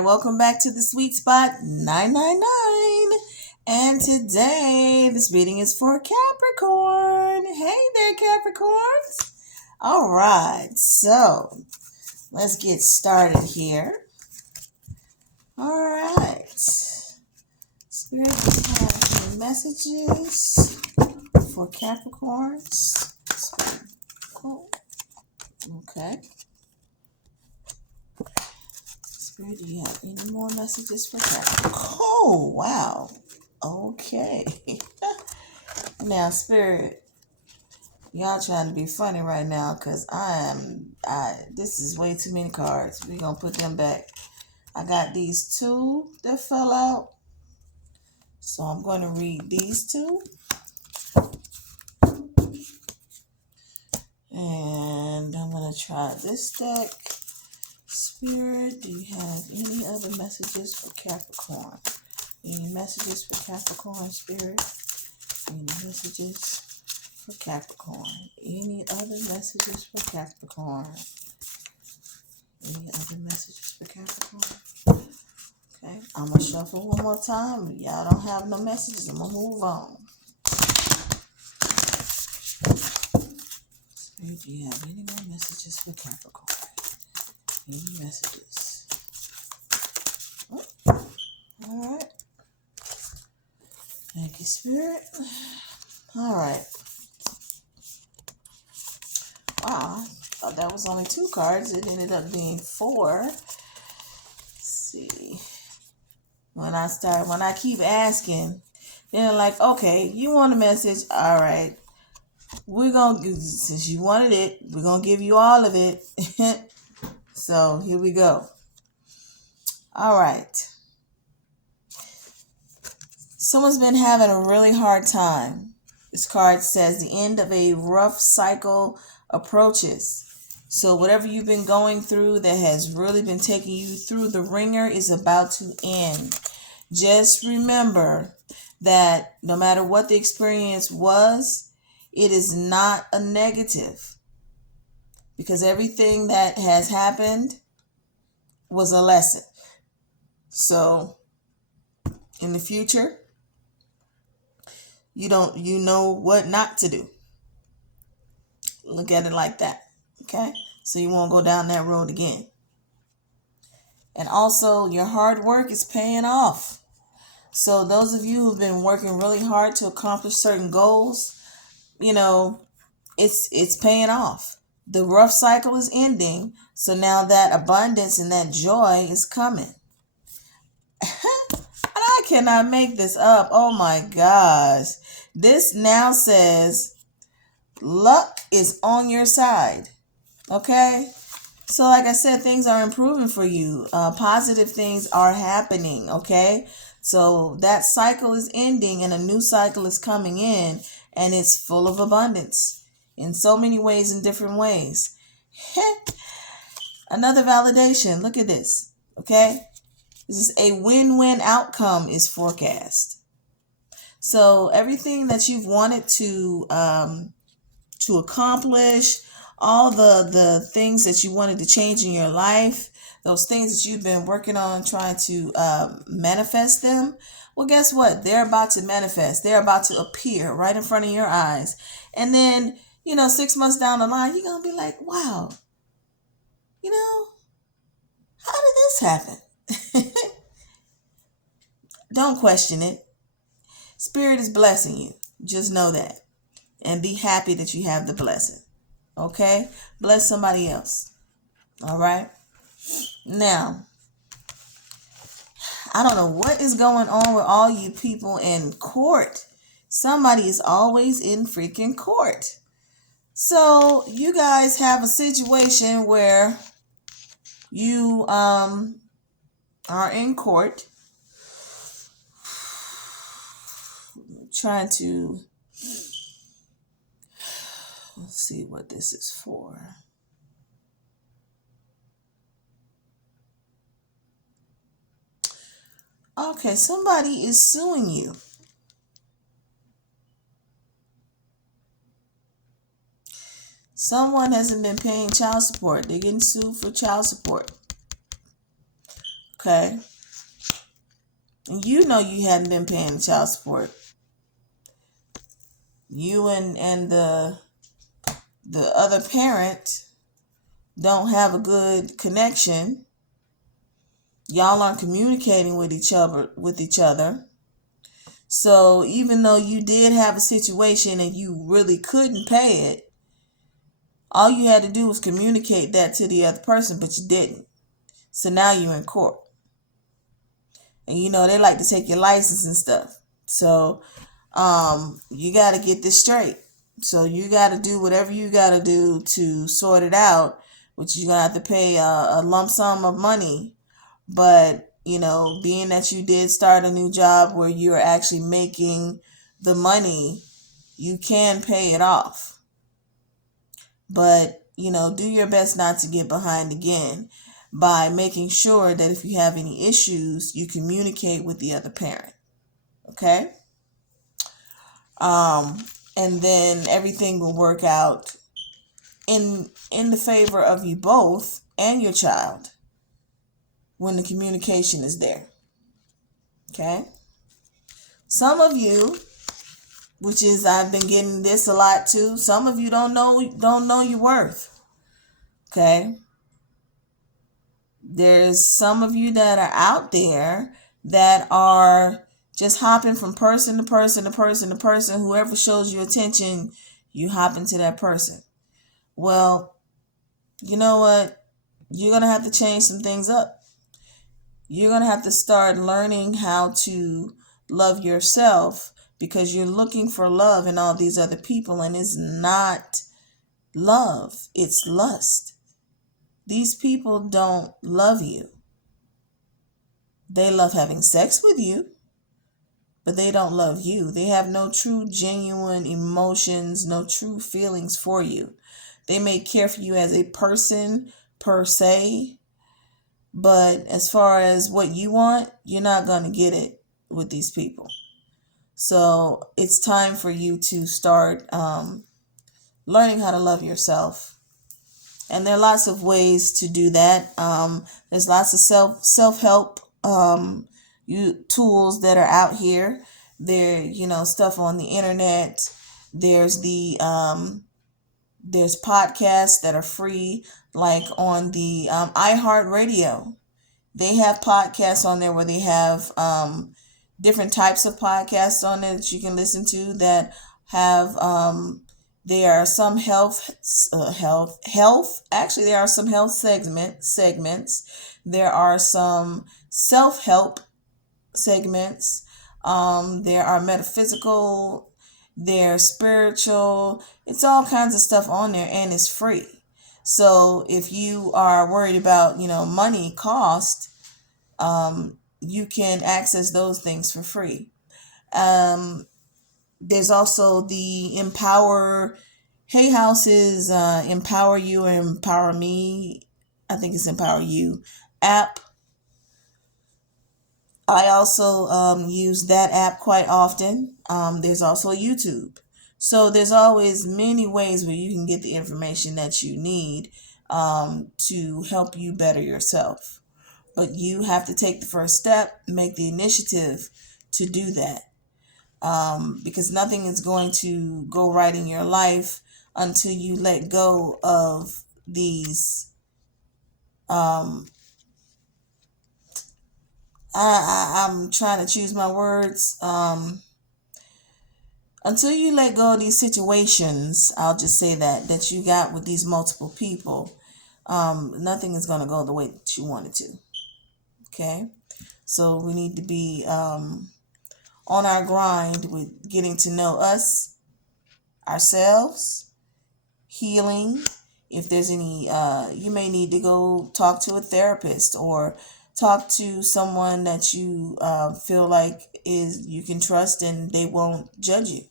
there. Welcome back to the Sweet Spot 999. And today, this reading is for Capricorn. Hey there, Capricorns. All right, so let's get started here. All right. Spirit, just have any messages for Capricorns. Cool. Okay. Spirit, do you have any more messages for Capricorn? Oh, wow. Okay. Now, Spirit, y'all trying to be funny right now because this is way too many cards. We're going to put them back. I got these two that fell out. So I'm going to read these two. And I'm going to try this deck. Spirit, do you have any other messages for Capricorn? Any messages for Capricorn, Spirit? Any messages for Capricorn? Any other messages for Capricorn? Any other messages for Capricorn? Okay, I'm going to shuffle one more time. Y'all don't have no messages. I'm going to move on. Spirit, do you have any more messages for Capricorn? Any messages? Oh, all right. Thank you, Spirit. All right. Wow, I thought that was only 2 cards. It ended up being 4. Let's see. When I keep asking, they're like, okay, you want a message? All right. Since you wanted it, we're going to give you all of it. So here we go. All right. Someone's been having a really hard time. This card says the end of a rough cycle approaches. So whatever you've been going through that has really been taking you through the ringer is about to end. Just remember that no matter what the experience was, it is not a negative. Because everything that has happened was a lesson. So in the future, you know what not to do. Look at it like that. Okay? So you won't go down that road again. And also, your hard work is paying off. So those of you who've been working really hard to accomplish certain goals, it's paying off. The rough cycle is ending. So now that abundance and that joy is coming. And I cannot make this up. Oh my gosh. This now says luck is on your side. Okay? So like I said, things are improving for you. Positive things are happening. Okay? So that cycle is ending and a new cycle is coming in, and it's full of abundance in so many ways, in different ways. Another validation. Look at this. Okay? This is a win-win outcome is forecast. So everything that you've wanted to accomplish, all the things that you wanted to change in your life, those things that you've been working on trying to manifest them, well, guess what? They're about to manifest. They're about to appear right in front of your eyes. And then, 6 months down the line, you're going to be like, wow, how did this happen? Don't question it. Spirit is blessing you. Just know that. And be happy that you have the blessing. Okay? Bless somebody else. All right? Now, I don't know what is going on with all you people in court. Somebody is always in freaking court. So, you guys have a situation where you are in court trying to, let's see what this is for. Okay, somebody is suing you. Someone hasn't been paying child support. They're getting sued for child support. Okay? And you know you hadn't been paying the child support. You and the other parent don't have a good connection. Y'all aren't communicating with each other. So even though you did have a situation and you really couldn't pay it, all you had to do was communicate that to the other person, but you didn't. So now you're in court. And you know they like to take your license and stuff. So you got to get this straight. So you got to do whatever you got to do to sort it out, which you're going to have to pay a lump sum of money. But, you know, being that you did start a new job where you're actually making the money, you can pay it off. But, you know, do your best not to get behind again by making sure that if you have any issues, you communicate with the other parent. Okay? And then everything will work out in the favor of you both and your child when the communication is there. Okay? Some of you, which is I've been getting this a lot too, some of you don't know your worth. Okay? There's some of you that are out there that are just hopping from person to person to person to person. Whoever shows you attention, you hop into that person. Well, you know what? You're going to have to change some things up. You're going to have to start learning how to love yourself, because you're looking for love in all these other people, and it's not love, it's lust. These people don't love you. They love having sex with you, but they don't love you. They have no true, genuine emotions, no true feelings for you. They may care for you as a person per se, but as far as what you want, you're not going to get it with these people. So it's time for you to start learning how to love yourself. And there are lots of ways to do that. There's lots of self-help tools that are out here. There, stuff on the internet. There's there's podcasts that are free, like on the iHeartRadio. They have podcasts on there where they have different types of podcasts on there that you can listen to that have there are some health. Actually, there are some health segments. There are some self-help segments. There are metaphysical. There's spiritual. It's all kinds of stuff on there, and it's free. So if you are worried about money cost, you can access those things for free. There's also the Empower Hay House's Empower You or Empower Me. I think it's Empower You app. I also use that app quite often. There's also YouTube. So there's always many ways where you can get the information that you need to help you better yourself. But you have to take the first step, make the initiative to do that. Because nothing is going to go right in your life until you let go of these. I'm trying to choose my words. Until you let go of these situations, I'll just say that you got with these multiple people, nothing is going to go the way that you want it to. Okay? So we need to be on our grind with getting to know us, ourselves, healing. If there's any, you may need to go talk to a therapist or talk to someone that you feel like you can trust and they won't judge you.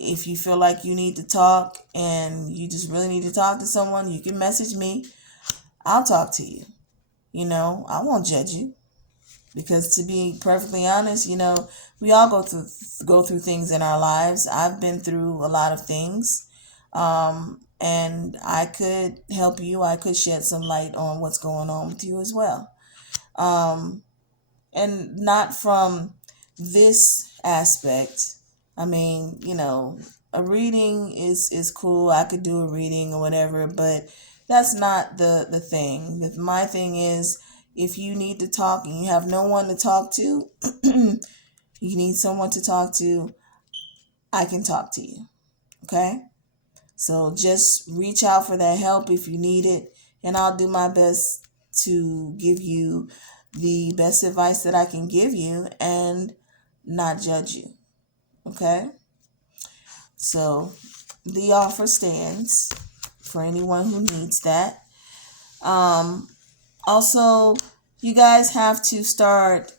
If you feel like you need to talk and you just really need to talk to someone, you can message me. I'll talk to you. I won't judge you. Because to be perfectly honest, we all go through things in our lives. I've been through a lot of things. and I could help you. I could shed some light on what's going on with you as well. Um, and not from this aspect. I mean, a reading is cool. I could do a reading or whatever, but that's not the thing. My thing is, if you need to talk and you have no one to talk to, you need someone to talk to, I can talk to you. Okay? So just reach out for that help if you need it, and I'll do my best to give you the best advice that I can give you and not judge you. Okay? So the offer stands for anyone who needs that. Also, you guys have to start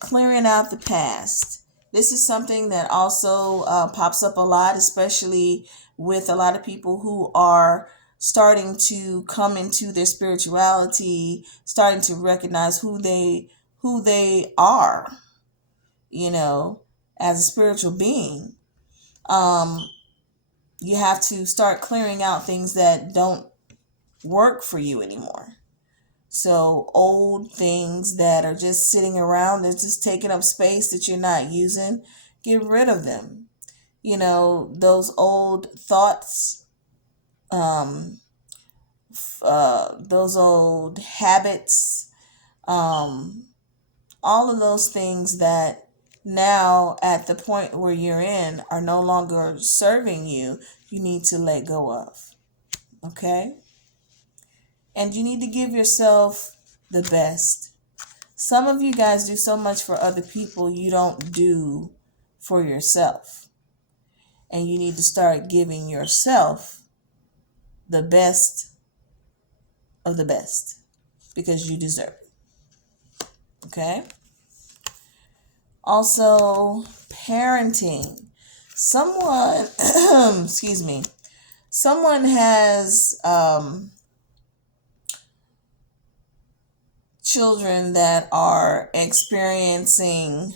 clearing out the past. This is something that also pops up a lot, especially with a lot of people who are starting to come into their spirituality, starting to recognize who they are, as a spiritual being. Um, you have to start clearing out things that don't work for you anymore. So old things that are just sitting around, they're just taking up space that you're not using, get rid of them. Those old thoughts, those old habits, all of those things that now at the point where you're in are no longer serving you, you need to let go of. Okay? And you need to give yourself the best. Some of you guys do so much for other people you don't do for yourself. And you need to start giving yourself the best of the best because you deserve it. Okay? Also, parenting. Someone, excuse me, someone has children that are experiencing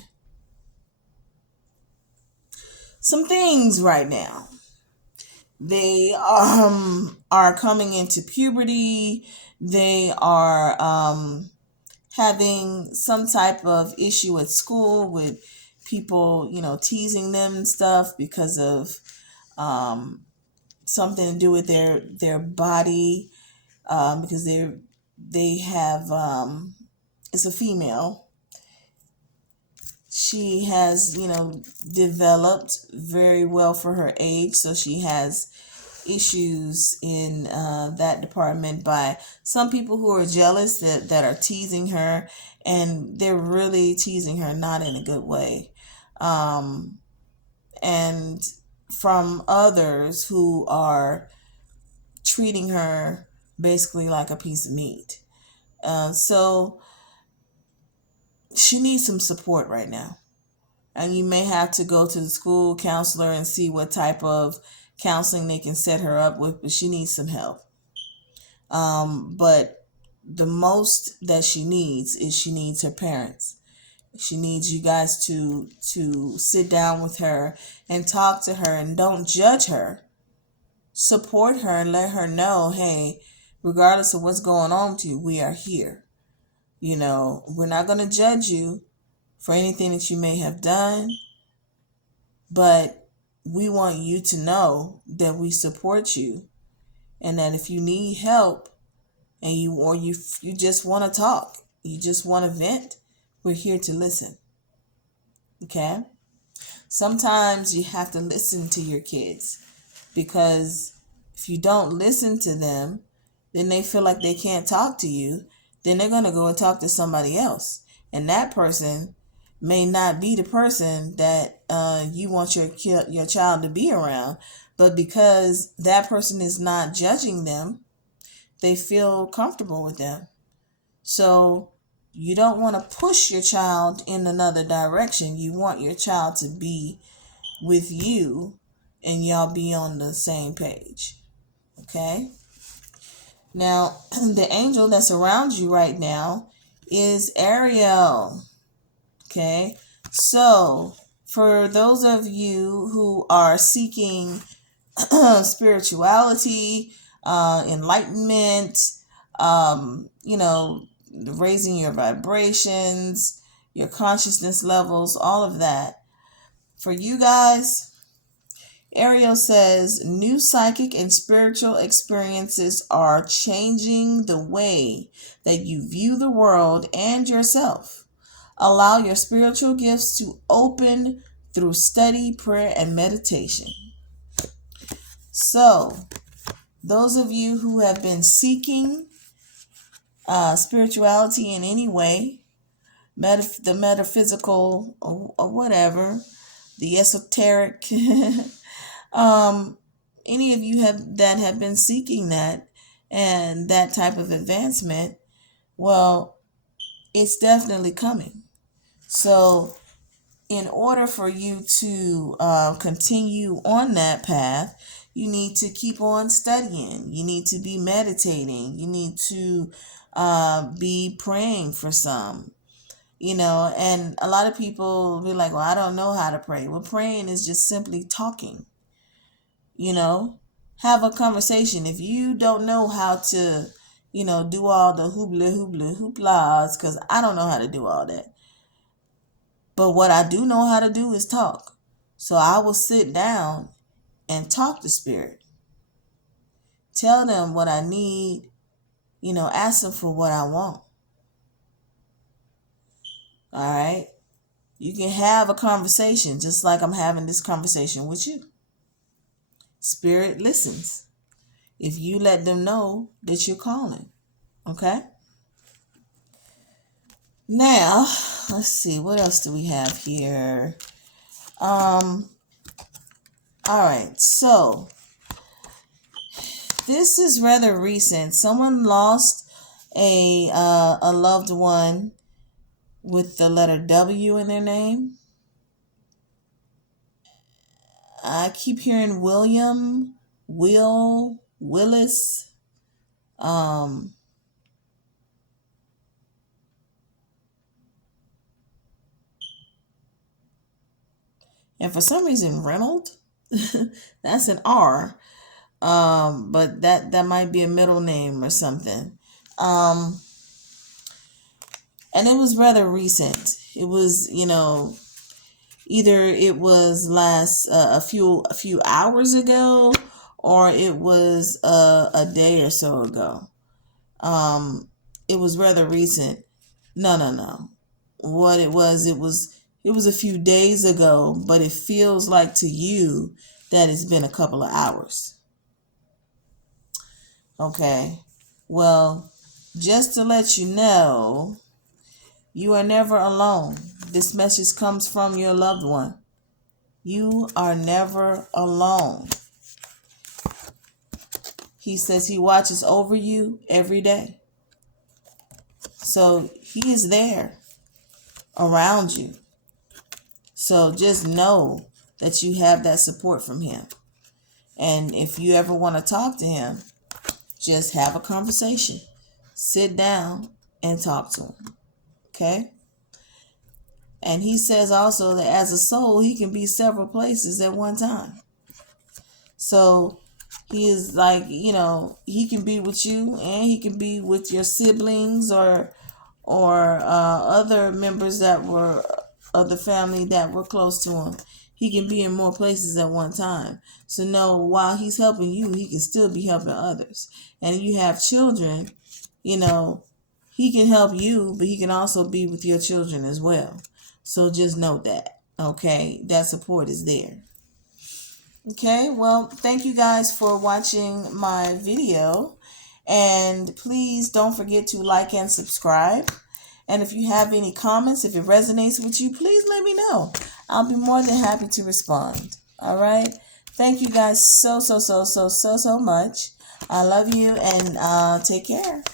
some things right now. They are coming into puberty. They are having some type of issue at school with people, teasing them and stuff because of something to do with their body, because they have it's a female. She has, developed very well for her age, so she has issues in that department by some people who are jealous that are teasing her, and they're really teasing her not in a good way. And from others who are treating her basically like a piece of meat. So she needs some support right now. And you may have to go to the school counselor and see what type of counseling they can set her up with, but she needs some help. But the most that she needs her parents. She needs you guys to sit down with her and talk to her, and don't judge her. Support her and let her know, hey, regardless of what's going on with you, we are here. We're not going to judge you for anything that you may have done, but we want you to know that we support you, and that if you need help and you just want to talk, you just want to vent, we're here to listen. Okay? Sometimes you have to listen to your kids, because if you don't listen to them, then they feel like they can't talk to you. Then they're going to go and talk to somebody else. And that person may not be the person that you want your child to be around. But because that person is not judging them, they feel comfortable with them. So you don't want to push your child in another direction. You want your child to be with you and y'all be on the same page. Okay? Now, the angel that's around you right now is Ariel. Okay? So, for those of you who are seeking spirituality, enlightenment, raising your vibrations, your consciousness levels, all of that. For you guys, Ariel says new psychic and spiritual experiences are changing the way that you view the world and yourself. Allow your spiritual gifts to open through study, prayer, and meditation. So, those of you who have been seeking spirituality in any way, the metaphysical or whatever, the esoteric, any of you that have been seeking that and that type of advancement, well, it's definitely coming. So in order for you to continue on that path, you need to keep on studying. You need to be meditating. You need to be praying for some, and a lot of people be like, well, I don't know how to pray. Well, praying is just simply talking, have a conversation. If you don't know how to, do all the hooplas, because I don't know how to do all that. But what I do know how to do is talk. So I will sit down and talk to spirit. Tell them what I need, ask them for what I want. All right? You can have a conversation just like I'm having this conversation with you. Spirit listens if you let them know that you're calling. Okay? Now, let's see. What else do we have here? All right. So, this is rather recent. Someone lost a loved one with the letter W in their name. I keep hearing William, Will, Willis. And for some reason, Reynolds, that's an R. But that might be a middle name or something. And it was rather recent. It was, either it was last a few hours ago, or it was a day or so ago. It was rather recent. No. What it was a few days ago, but it feels like to you that it's been a couple of hours. Okay. Well, just to let you know, you are never alone. This message comes from your loved one. You are never alone. He says he watches over you every day. So he is there around you. So just know that you have that support from him. And if you ever want to talk to him, just have a conversation. Sit down and talk to him. Okay? And he says also that as a soul, he can be several places at one time. So he is like, he can be with you and he can be with your siblings or other members that were of the family that were close to him. He can be in more places at one time. So know while he's helping you, he can still be helping others. And if you have children, he can help you, but he can also be with your children as well. So just know that, okay? That support is there. Okay, well, thank you guys for watching my video. And please don't forget to like and subscribe. And if you have any comments, if it resonates with you, please let me know. I'll be more than happy to respond. All right? Thank you guys so much. I love you and take care.